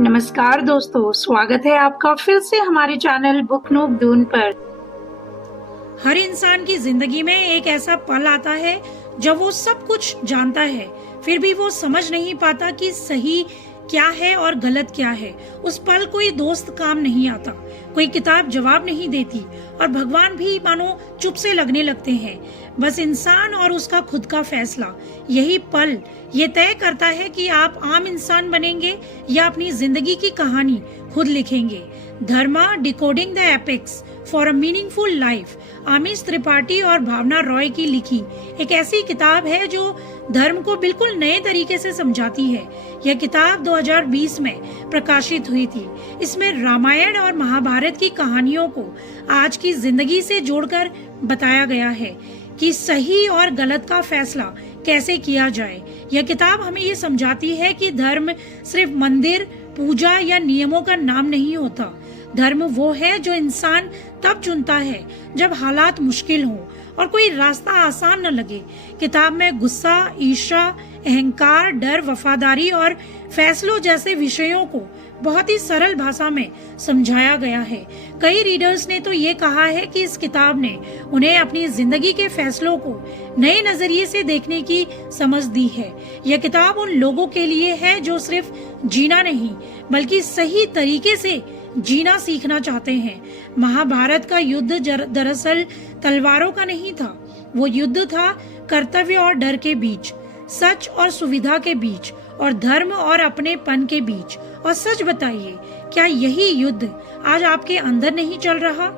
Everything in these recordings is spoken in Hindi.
नमस्कार दोस्तों, स्वागत है आपका फिर से हमारे चैनल बुक नूब दून पर। हर इंसान की जिंदगी में एक ऐसा पल आता है जब वो सब कुछ जानता है, फिर भी वो समझ नहीं पाता कि सही क्या है और गलत क्या है। उस पल कोई दोस्त काम नहीं आता, कोई किताब जवाब नहीं देती और भगवान भी मानो चुप से लगने लगते हैं। बस इंसान और उसका खुद का फैसला, यही पल ये तय करता है कि आप आम इंसान बनेंगे या अपनी जिंदगी की कहानी खुद लिखेंगे। Dharma decoding the epics for a meaningful life, Amish Tripathi और भावना रॉय की लिखी एक ऐसी किताब है जो धर्म को बिल्कुल नए तरीके से समझाती है। यह किताब 2020 में प्रकाशित हुई थी। इसमें रामायण और महाभारत की कहानियों को आज की जिंदगी से जोड़कर बताया गया है कि सही और गलत का फैसला कैसे किया जाए। यह किताब हमें ये समझाती है कि धर्म सिर्फ मंदिर, पूजा या नियमों का नाम नहीं होता। धर्म वो है जो इंसान तब चुनता है जब हालात मुश्किल हों और कोई रास्ता आसान न लगे। किताब में गुस्सा, ईर्ष्या, अहंकार, डर, वफादारी और फैसलों जैसे विषयों को बहुत ही सरल भाषा में समझाया गया है। कई रीडर्स ने तो ये कहा है कि इस किताब ने उन्हें अपनी जिंदगी के फैसलों को नए नजरिए से देखने की समझ दी है। यह किताब उन लोगों के लिए है जो सिर्फ जीना नहीं बल्कि सही तरीके से जीना सीखना चाहते हैं। महाभारत का युद्ध दरअसल तलवारों का नहीं था, वो युद्ध था कर्तव्य और डर के बीच, सच और सुविधा के बीच और धर्म और अपनेपन के बीच। और सच बताइए, क्या यही युद्ध आज आपके अंदर नहीं चल रहा?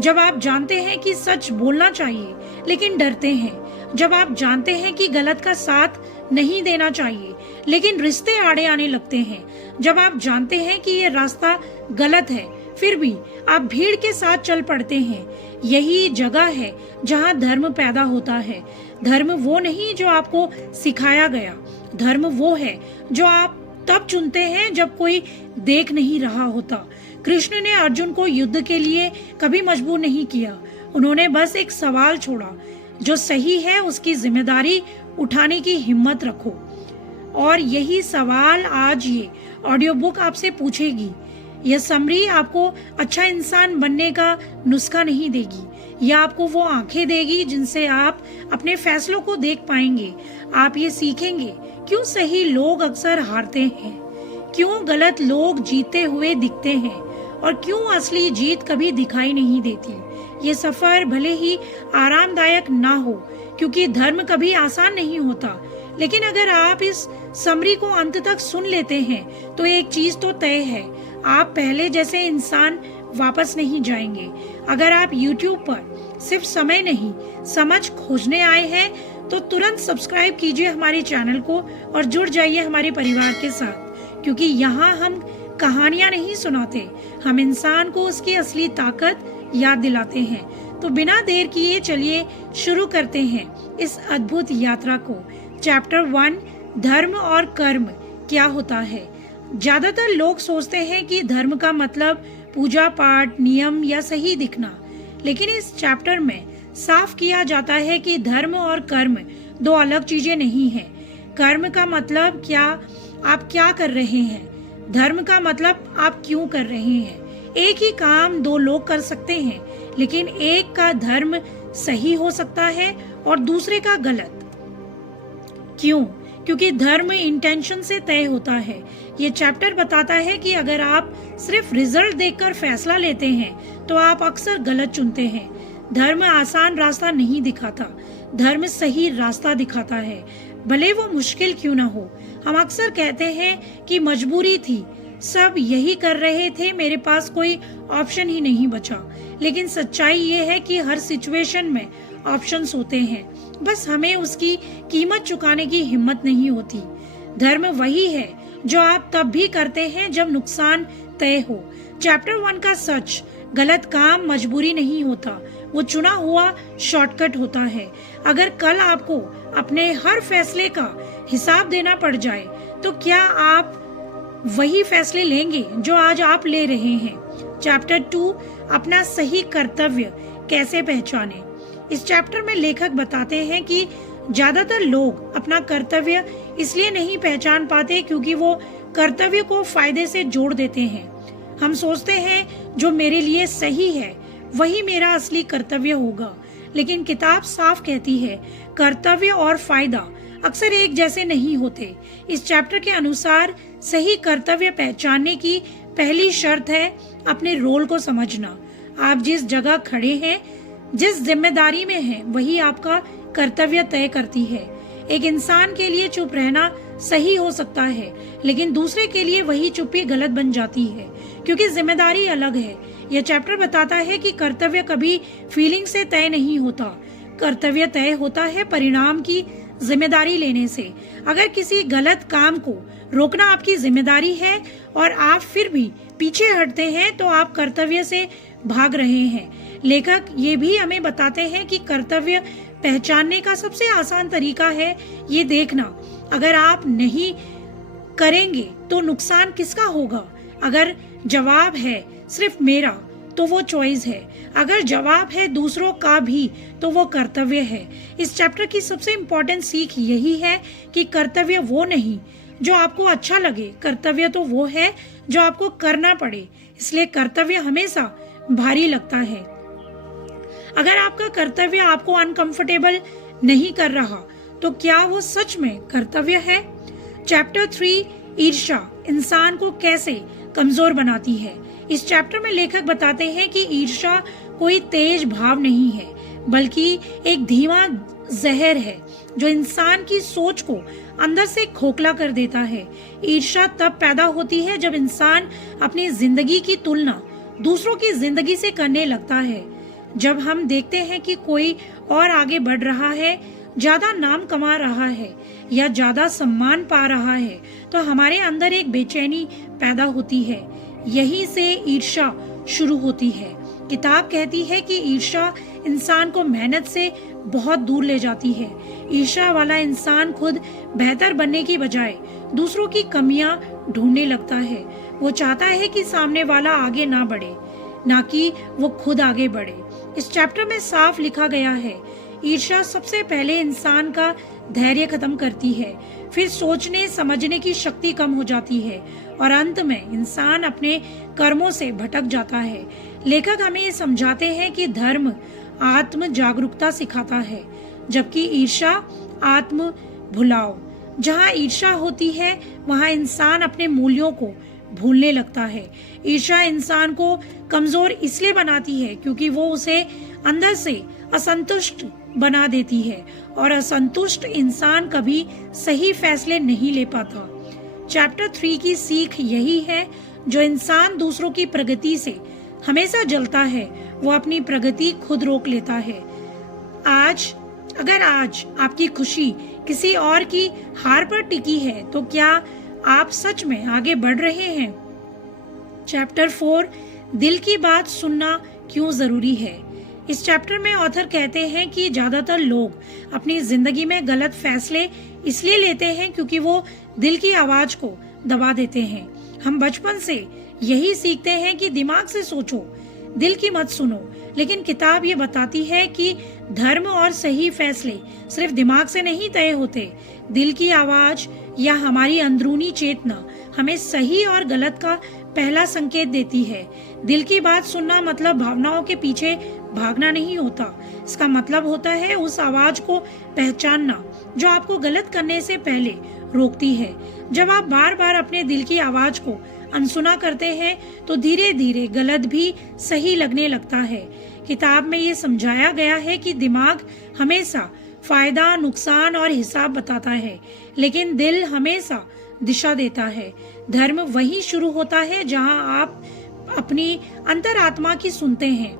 जब आप जानते हैं कि सच बोलना चाहिए लेकिन डरते हैं, जब आप जानते हैं कि गलत का साथ नहीं देना चाहिए लेकिन रिश्ते आड़े आने लगते हैं, जब आप जानते हैं कि ये रास्ता गलत है फिर भी आप भीड़ के साथ चल पड़ते हैं, यही जगह है जहाँ धर्म पैदा होता है। धर्म वो नहीं जो आपको सिखाया गया, धर्म वो है जो आप तब चुनते हैं जब कोई देख नहीं रहा होता। कृष्ण ने अर्जुन को युद्ध के लिए कभी मजबूर नहीं किया, उन्होंने बस एक सवाल छोड़ा, जो सही है उसकी जिम्मेदारी उठाने की हिम्मत रखो। और यही सवाल आज ये ऑडियो बुक आपसे पूछेगी। यह समरी आपको अच्छा इंसान बनने का नुस्खा नहीं देगी, यह आपको वो आंखें देगी जिनसे आप अपने फैसलों को देख पाएंगे। आप ये सीखेंगे क्यों सही लोग अक्सर हारते हैं, क्यों गलत लोग जीते हुए दिखते हैं और क्यों असली जीत कभी दिखाई नहीं देती। ये सफर भले ही आरामदायक ना हो, क्योंकि धर्म कभी आसान नहीं होता, लेकिन अगर आप इस समरी को अंत तक सुन लेते हैं तो एक चीज तो तय है, आप पहले जैसे इंसान वापस नहीं जाएंगे। अगर आप YouTube पर सिर्फ समय नहीं समझ खोजने आए हैं तो तुरंत सब्सक्राइब कीजिए हमारे चैनल को और जुड़ जाइए हमारे परिवार के साथ, क्योंकि यहाँ हम कहानियां नहीं सुनाते, हम इंसान को उसकी असली ताकत याद दिलाते हैं। तो बिना देर किए चलिए शुरू करते हैं इस अद्भुत यात्रा को। चैप्टर 1, धर्म और कर्म क्या होता है। ज्यादातर लोग सोचते हैं कि धर्म का मतलब पूजा पाठ, नियम या सही दिखना, लेकिन इस चैप्टर में साफ किया जाता है कि धर्म और कर्म दो अलग चीजें नहीं हैं। कर्म का मतलब क्या आप क्या कर रहे हैं, धर्म का मतलब आप क्यों कर रहे हैं। एक ही काम दो लोग कर सकते हैं, लेकिन एक का धर्म सही हो सकता है और दूसरे का गलत। क्यों? क्योंकि धर्म इंटेंशन से तय होता है। ये चैप्टर बताता है कि अगर आप सिर्फ रिजल्ट देखकर फैसला लेते हैं तो आप अक्सर गलत चुनते हैं। धर्म आसान रास्ता नहीं दिखाता, धर्म सही रास्ता दिखाता है, भले वो मुश्किल क्यों ना हो। हम अक्सर कहते हैं कि मजबूरी थी, सब यही कर रहे थे, मेरे पास कोई ऑप्शन ही नहीं बचा। लेकिन सच्चाई ये है कि हर सिचुएशन में ऑप्शंस होते हैं, बस हमें उसकी कीमत चुकाने की हिम्मत नहीं होती। धर्म वही है जो आप तब भी करते हैं जब नुकसान तय हो। चैप्टर 1 का सच, गलत काम मजबूरी नहीं होता, वो चुना हुआ शॉर्टकट होता है। अगर कल आपको अपने हर फैसले का हिसाब देना पड़ जाए तो क्या आप वही फैसले लेंगे जो आज आप ले रहे हैं। चैप्टर 2, अपना सही कर्तव्य कैसे पहचाने। इस चैप्टर में लेखक बताते हैं कि ज्यादातर लोग अपना कर्तव्य इसलिए नहीं पहचान पाते क्योंकि वो कर्तव्य को फायदे से जोड़ देते हैं। हम सोचते हैं जो मेरे लिए सही है वही मेरा असली कर्तव्य होगा, लेकिन किताब साफ कहती है कर्तव्य और फायदा अक्सर एक जैसे नहीं होते। इस चैप्टर के अनुसार सही कर्तव्य पहचानने की पहली शर्त है अपने रोल को समझना। आप जिस जगह खड़े हैं, जिस जिम्मेदारी में हैं, वही आपका कर्तव्य तय करती है। एक इंसान के लिए चुप रहना सही हो सकता है, लेकिन दूसरे के लिए वही चुप्पी गलत बन जाती है, क्योंकि जिम्मेदारी अलग है। यह चैप्टर बताता है कि कर्तव्य कभी फीलिंग से तय नहीं होता। कर्तव्य तय होता है परिणाम की जिम्मेदारी लेने से। अगर किसी गलत काम को रोकना आपकी जिम्मेदारी है और आप फिर भी पीछे हटते हैं, तो आप कर्तव्य से भाग रहे हैं। लेखक ये भी हमें बताते हैं कि कर्तव्य पहचानने का सबसे आसान तरीका है ये देखना, अगर आप नहीं करेंगे तो नुकसान किसका होगा। अगर जवाब है सिर्फ मेरा, तो वो चॉइस है। अगर जवाब है दूसरों का भी, तो वो कर्तव्य है। इस चैप्टर की सबसे इम्पोर्टेंट सीख यही है कि कर्तव्य वो नहीं जो आपको अच्छा लगे, कर्तव्य तो वो है जो आपको करना पड़े। इसलिए कर्तव्य हमेशा भारी लगता है। अगर आपका कर्तव्य आपको अनकंफर्टेबल नहीं कर रहा, तो क्या वो सच में कर्तव्य है। चैप्टर 3 ईर्ष्या इंसान को कैसे कमजोर बनाती है। इस चैप्टर में लेखक बताते हैं कि ईर्ष्या कोई तेज भाव नहीं है, बल्कि एक धीमा जहर है जो इंसान की सोच को अंदर से खोखला कर देता है। ईर्ष्या तब पैदा होती है जब इंसान अपनी जिंदगी की तुलना दूसरों की जिंदगी से करने लगता है। जब हम देखते हैं कि कोई और आगे बढ़ रहा है, ज्यादा नाम कमा रहा है या ज्यादा सम्मान पा रहा है, तो हमारे अंदर एक बेचैनी पैदा होती है। यहीं से ईर्ष्या शुरू होती है। किताब कहती है कि ईर्ष्या इंसान को मेहनत से बहुत दूर ले जाती है। ईर्ष्या वाला इंसान खुद बेहतर बनने की बजाय दूसरों की कमियां ढूंढने लगता है। वो चाहता है कि सामने वाला आगे ना बढ़े, ना कि वो खुद आगे बढ़े। इस चैप्टर में साफ लिखा गया है, ईर्ष्या सबसे पहले इंसान का धैर्य खत्म करती है, फिर सोचने समझने की शक्ति कम हो जाती है और अंत में इंसान अपने कर्मों से भटक जाता है। लेखक हमें ये समझाते हैं कि धर्म आत्म जागरूकता सिखाता है, जबकि ईर्ष्या आत्म भुलाव। जहाँ ईर्ष्या होती है वहाँ इंसान अपने मूल्यों को भूलने लगता है। ईर्ष्या इंसान को कमजोर इसलिए बनाती है क्योंकि वो उसे अंदर से असंतुष्ट बना देती है और असंतुष्ट इंसान कभी सही फैसले नहीं ले पाता। चैप्टर 3 की सीख यही है, जो इंसान दूसरों की प्रगति से हमेशा जलता है, वो अपनी प्रगति खुद रोक लेता है। अगर आज आपकी खुशी किसी और की हार पर टिकी है, तो क्या आप सच में आगे बढ़ रहे हैं। चैप्टर 4 दिल की बात सुनना क्यों जरूरी है। इस चैप्टर में ऑथर कहते हैं कि ज्यादातर लोग अपनी जिंदगी में गलत फैसले इसलिए लेते हैं क्योंकि वो दिल की आवाज को दबा देते हैं। हम बचपन से यही सीखते हैं कि दिमाग से सोचो, दिल की मत सुनो, लेकिन किताब ये बताती है कि धर्म और सही फैसले सिर्फ दिमाग से नहीं तय होते। दिल की आवाज या हमारी अंदरूनी चेतना हमें सही और गलत का पहला संकेत देती है। दिल की बात सुनना मतलब भावनाओं के पीछे भागना नहीं होता। इसका मतलब होता है उस आवाज को पहचानना जो आपको गलत करने से पहले रोकती है। जब आप बार बार अपने दिल की आवाज को अनसुना करते हैं, तो धीरे धीरे गलत भी सही लगने लगता है। किताब में ये समझाया गया है कि दिमाग हमेशा फायदा, नुकसान और हिसाब बताता है, लेकिन दिल हमेशा दिशा देता है। धर्म वहीं शुरू होता है जहां आप अपनी अंतरात्मा की सुनते हैं।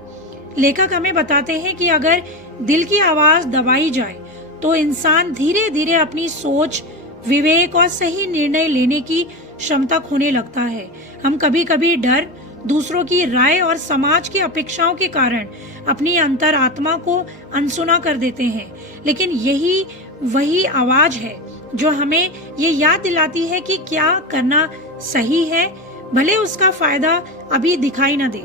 लेखक हमें बताते हैं कि अगर दिल की आवाज दबाई जाए, तो इंसान धीरे धीरे अपनी सोच, विवेक और सही निर्णय लेने की क्षमता खोने लगता है। हम कभी कभी डर, दूसरों की राय और समाज की अपेक्षाओं के कारण अपनी अंतरात्मा को अनसुना कर देते हैं, लेकिन यही वही आवाज है जो हमें ये याद दिलाती है कि क्या करना सही है, भले उसका फायदा अभी दिखाई न दे।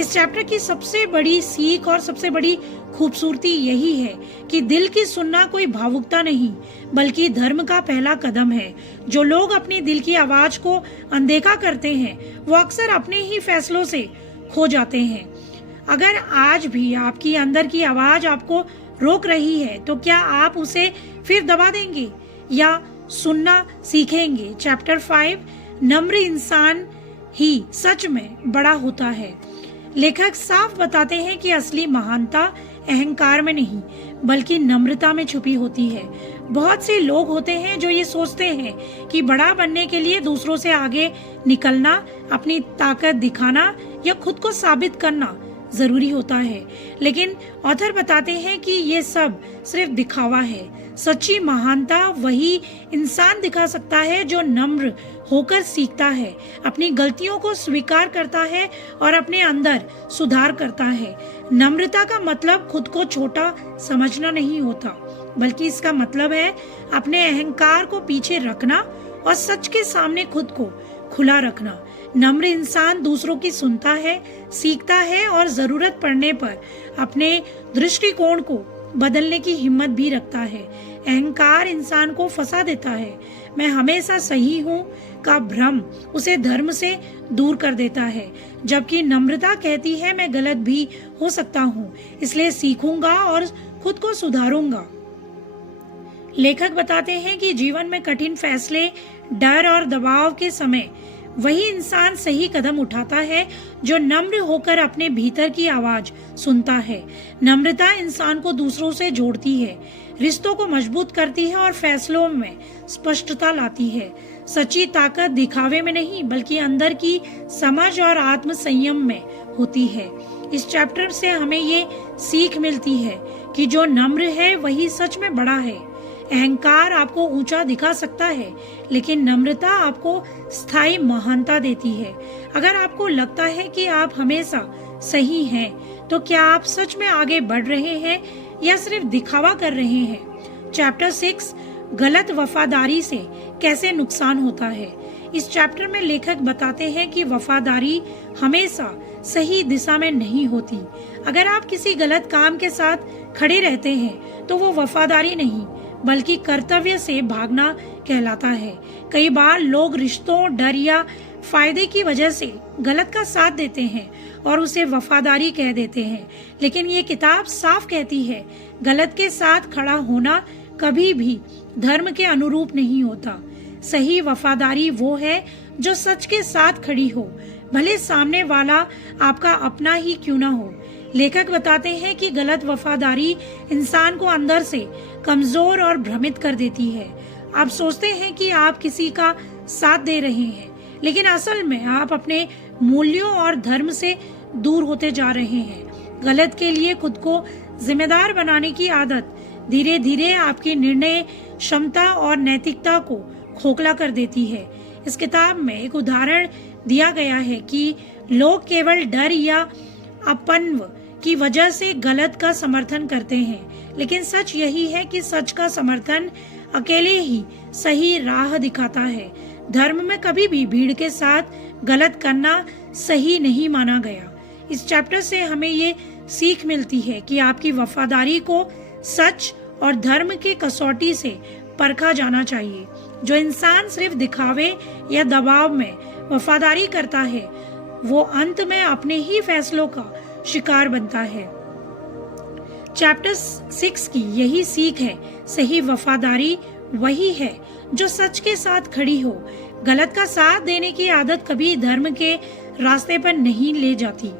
इस चैप्टर की सबसे बड़ी सीख और सबसे बड़ी खूबसूरती यही है कि दिल की सुनना कोई भावुकता नहीं बल्कि धर्म का पहला कदम है। जो लोग अपने दिल की आवाज को अनदेखा करते हैं वो अक्सर अपने ही फैसलों से खो जाते हैं। अगर आज भी आपकी अंदर की आवाज आपको रोक रही है तो क्या आप उसे फिर दबा देंगे या सुनना सीखेंगे? चैप्टर 5, नम्र इंसान ही सच में बड़ा होता है। लेखक साफ बताते हैं कि असली महानता अहंकार में नहीं बल्कि नम्रता में छुपी होती है। बहुत से लोग होते हैं जो ये सोचते हैं कि बड़ा बनने के लिए दूसरों से आगे निकलना, अपनी ताकत दिखाना या खुद को साबित करना जरूरी होता है, लेकिन ऑथर बताते हैं कि ये सब सिर्फ दिखावा है। सच्ची महानता वही इंसान दिखा सकता है जो नम्र होकर सीखता है, अपनी गलतियों को स्वीकार करता है और अपने अंदर सुधार करता है। नम्रता का मतलब खुद को छोटा समझना नहीं होता, बल्कि इसका मतलब है अपने अहंकार को पीछे रखना और सच के सामने खुद को खुला रखना। नम्र इंसान दूसरों की सुनता है, सीखता है और जरूरत पड़ने पर अपने दृष्टिकोण को बदलने की हिम्मत भी रखता है। अहंकार इंसान को फंसा देता है। मैं हमेशा सही हूँ का भ्रम उसे धर्म से दूर कर देता है, जबकि नम्रता कहती है मैं गलत भी हो सकता हूँ, इसलिए सीखूंगा और खुद को सुधारूंगा। लेखक बताते हैं कि जीवन में कठिन फैसले, डर और दबाव के समय वही इंसान सही कदम उठाता है जो नम्र होकर अपने भीतर की आवाज सुनता है। नम्रता इंसान को दूसरों से जोड़ती है, रिश्तों को मजबूत करती है और फैसलों में स्पष्टता लाती है। सच्ची ताकत दिखावे में नहीं बल्कि अंदर की समझ और आत्म संयम में होती है। इस चैप्टर से हमें ये सीख मिलती है कि जो नम्र है वही सच में बड़ा है। अहंकार आपको ऊंचा दिखा सकता है, लेकिन नम्रता आपको स्थायी महानता देती है। अगर आपको लगता है कि आप हमेशा सही हैं, तो क्या आप सच में आगे बढ़ रहे हैं या सिर्फ दिखावा कर रहे हैं? चैप्टर 6, गलत वफादारी से कैसे नुकसान होता है। इस चैप्टर में लेखक बताते हैं कि वफादारी हमेशा सही दिशा में नहीं होती। अगर आप किसी गलत काम के साथ खड़े रहते हैं तो वो वफादारी नहीं बल्कि कर्तव्य से भागना कहलाता है। कई बार लोग रिश्तों, डर या फायदे की वजह से गलत का साथ देते हैं और उसे वफादारी कह देते हैं, लेकिन ये किताब साफ कहती है गलत के साथ खड़ा होना कभी भी धर्म के अनुरूप नहीं होता। सही वफादारी वो है जो सच के साथ खड़ी हो, भले सामने वाला आपका अपना ही क्यों ना हो। लेखक बताते हैं कि गलत वफादारी इंसान को अंदर से कमजोर और भ्रमित कर देती है। आप सोचते हैं कि आप किसी का साथ दे रहे हैं, लेकिन असल में आप अपने मूल्यों और धर्म से दूर होते जा रहे हैं। गलत के लिए खुद को जिम्मेदार बनाने की आदत धीरे धीरे आपकी निर्णय क्षमता और नैतिकता को खोखला कर देती है। इस किताब में एक उदाहरण दिया गया है कि लोग केवल डर या अपनत्व की वजह से गलत का समर्थन करते हैं, लेकिन सच यही है कि सच का समर्थन अकेले ही सही राह दिखाता है। धर्म में कभी भी भीड़ के साथ गलत करना सही नहीं माना गया। इस चैप्टर से हमें ये सीख मिलती है कि आपकी वफादारी को सच और धर्म की कसौटी से परखा जाना चाहिए। जो इंसान सिर्फ दिखावे या दबाव में वफादारी करता है वो अंत में अपने ही फैसलों का शिकार बनता है। चैप्टर 6 की यही सीख है, सही वफादारी वही है जो सच के साथ खड़ी हो। गलत का साथ देने की आदत कभी धर्म के रास्ते पर नहीं ले जाती।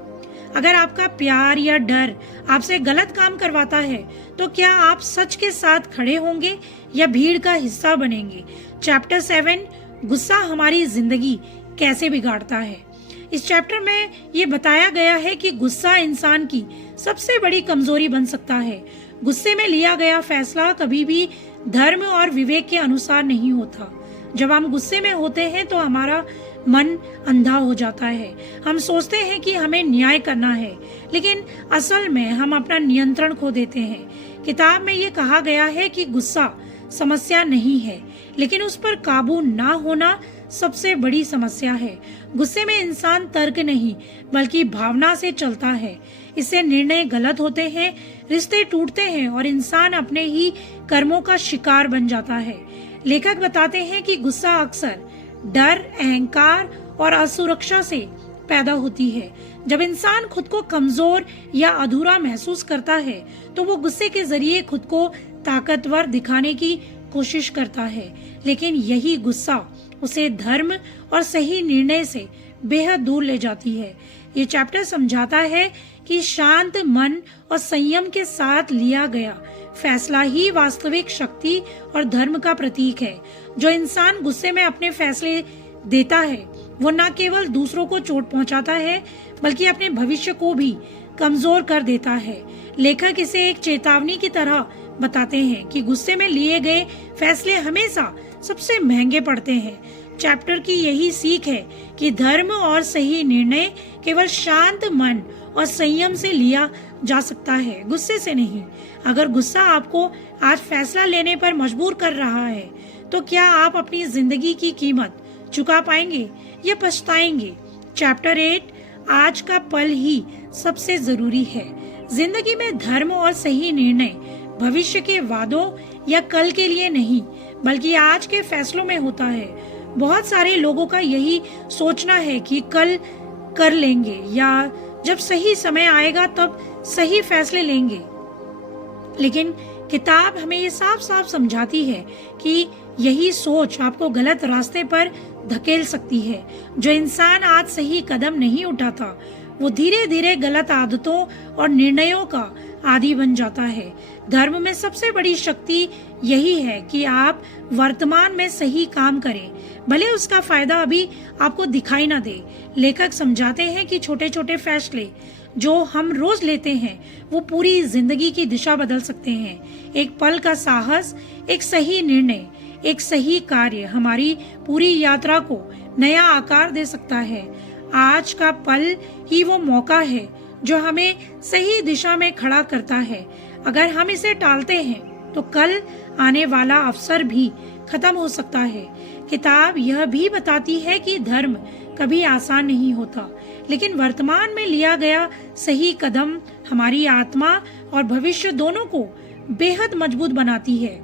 अगर आपका प्यार या डर आपसे गलत काम करवाता है तो क्या आप सच के साथ खड़े होंगे या भीड़ का हिस्सा बनेंगे? चैप्टर 7, गुस्सा हमारी जिंदगी कैसे बिगाड़ता है। इस चैप्टर में ये बताया गया है कि गुस्सा इंसान की सबसे बड़ी कमजोरी बन सकता है। गुस्से में लिया गया फैसला कभी भी धर्म और विवेक के अनुसार नहीं होता। जब हम गुस्से में होते हैं तो हमारा मन अंधा हो जाता है। हम सोचते हैं कि हमें न्याय करना है, लेकिन असल में हम अपना नियंत्रण खो देते हैं। किताब में ये कहा गया है कि गुस्सा समस्या नहीं है, लेकिन उस पर काबू ना होना सबसे बड़ी समस्या है। गुस्से में इंसान तर्क नहीं बल्कि भावना से चलता है। इससे निर्णय गलत होते हैं, रिश्ते टूटते हैं और इंसान अपने ही कर्मों का शिकार बन जाता है। लेखक बताते हैं कि गुस्सा अक्सर डर, अहंकार और असुरक्षा से पैदा होती है। जब इंसान खुद को कमजोर या अधूरा महसूस करता है तो वो गुस्से के जरिए खुद को ताकतवर दिखाने की कोशिश करता है, लेकिन यही गुस्सा उसे धर्म और सही निर्णय से बेहद दूर ले जाती है। ये चैप्टर समझाता है कि शांत मन और संयम के साथ लिया गया फैसला ही वास्तविक शक्ति और धर्म का प्रतीक है। जो इंसान गुस्से में अपने फैसले देता है वो न केवल दूसरों को चोट पहुंचाता है बल्कि अपने भविष्य को भी कमजोर कर देता है। लेखक इसे एक चेतावनी की तरह बताते हैं कि गुस्से में लिए गए फैसले हमेशा सबसे महंगे पड़ते हैं। चैप्टर की यही सीख है कि धर्म और सही निर्णय केवल शांत मन और संयम से लिया जा सकता है, गुस्से से नहीं। अगर गुस्सा आपको आज फैसला लेने पर मजबूर कर रहा है तो क्या आप अपनी जिंदगी की कीमत चुका पाएंगे या पछताएंगे? चैप्टर 8, आज का पल ही सबसे जरूरी है। जिंदगी में धर्म और सही निर्णय भविष्य के वादों या कल के लिए नहीं बल्कि आज के फैसलों में होता है। बहुत सारे लोगों का यही सोचना है कि कल कर लेंगे या जब सही समय आएगा तब सही फैसले लेंगे, लेकिन किताब हमें ये साफ साफ समझाती है कि यही सोच आपको गलत रास्ते पर धकेल सकती है। जो इंसान आज सही कदम नहीं उठाता वो धीरे धीरे गलत आदतों और निर्णयों का आदी बन जाता है। धर्म में सबसे बड़ी शक्ति यही है कि आप वर्तमान में सही काम करें, भले उसका फायदा अभी आपको दिखाई ना दे। लेखक समझाते हैं कि छोटे छोटे फैसले जो हम रोज लेते हैं वो पूरी जिंदगी की दिशा बदल सकते हैं। एक पल का साहस, एक सही निर्णय, एक सही कार्य हमारी पूरी यात्रा को नया आकार दे सकता है। आज का पल ही वो मौका है जो हमें सही दिशा में खड़ा करता है। अगर हम इसे टालते हैं तो कल आने वाला अवसर भी खत्म हो सकता है। किताब यह भी बताती है कि धर्म कभी आसान नहीं होता, लेकिन वर्तमान में लिया गया सही कदम हमारी आत्मा और भविष्य दोनों को बेहद मजबूत बनाती है।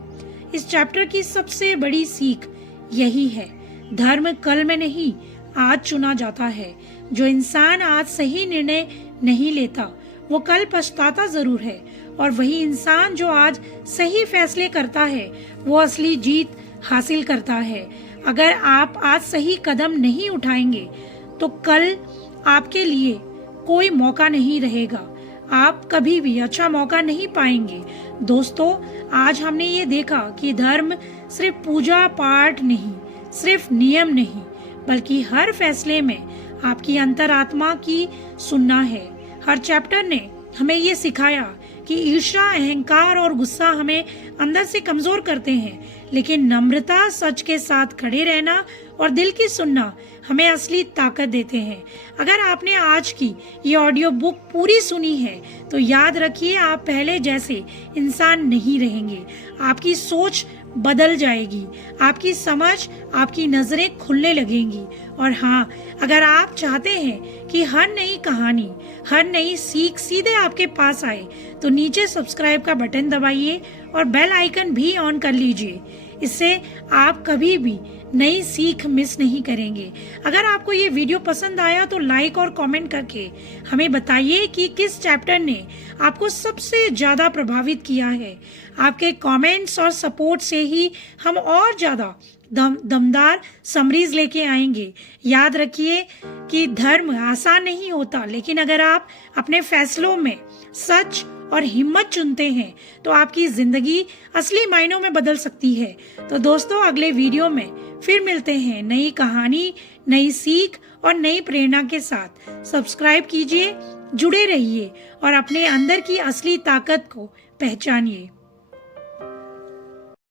इस चैप्टर की सबसे बड़ी सीख यही है, धर्म कल में नहीं आज चुना जाता है। जो इंसान आज सही निर्णय नहीं लेता वो कल पछताता जरूर है, और वही इंसान जो आज सही फैसले करता है वो असली जीत हासिल करता है। अगर आप आज सही कदम नहीं उठाएंगे तो कल आपके लिए कोई मौका नहीं रहेगा, आप कभी भी अच्छा मौका नहीं पाएंगे। दोस्तों, आज हमने ये देखा कि धर्म सिर्फ पूजा पाठ नहीं, सिर्फ नियम नहीं, बल्कि हर फैसले में आपकी अंतरात्मा की सुनना है। हर चैप्टर ने हमें ये सिखाया कि ईर्ष्या, अहंकार और गुस्सा हमें अंदर से कमजोर करते हैं, लेकिन नम्रता, सच के साथ खड़े रहना और दिल की सुनना हमें असली ताकत देते हैं। अगर आपने आज की ये ऑडियो बुक पूरी सुनी है तो याद रखिए, आप पहले जैसे इंसान नहीं रहेंगे। आपकी सोच बदल जाएगी, आपकी समझ, आपकी नजरें खुलने लगेंगी। और हाँ, अगर आप चाहते हैं कि हर नई कहानी, हर नई सीख सीधे आपके पास आए तो नीचे सब्सक्राइब का बटन दबाइए और बेल आइकन भी ऑन कर लीजिए। इससे आप कभी भी नई सीख मिस नहीं करेंगे। अगर आपको ये वीडियो पसंद आया तो लाइक और कमेंट करके हमें बताइए कि किस चैप्टर ने आपको सबसे ज्यादा प्रभावित किया है। आपके कमेंट्स और सपोर्ट से ही हम और ज्यादा दमदार समरीज लेके आएंगे। याद रखिए कि धर्म आसान नहीं होता, लेकिन अगर आप अपने फैसलों में सच और हिम्मत चुनते हैं तो आपकी जिंदगी असली मायनों में बदल सकती है। तो दोस्तों, अगले वीडियो में फिर मिलते हैं नई कहानी, नई सीख और नई प्रेरणा के साथ। सब्सक्राइब कीजिए, जुड़े रहिए और अपने अंदर की असली ताकत को पहचानिए।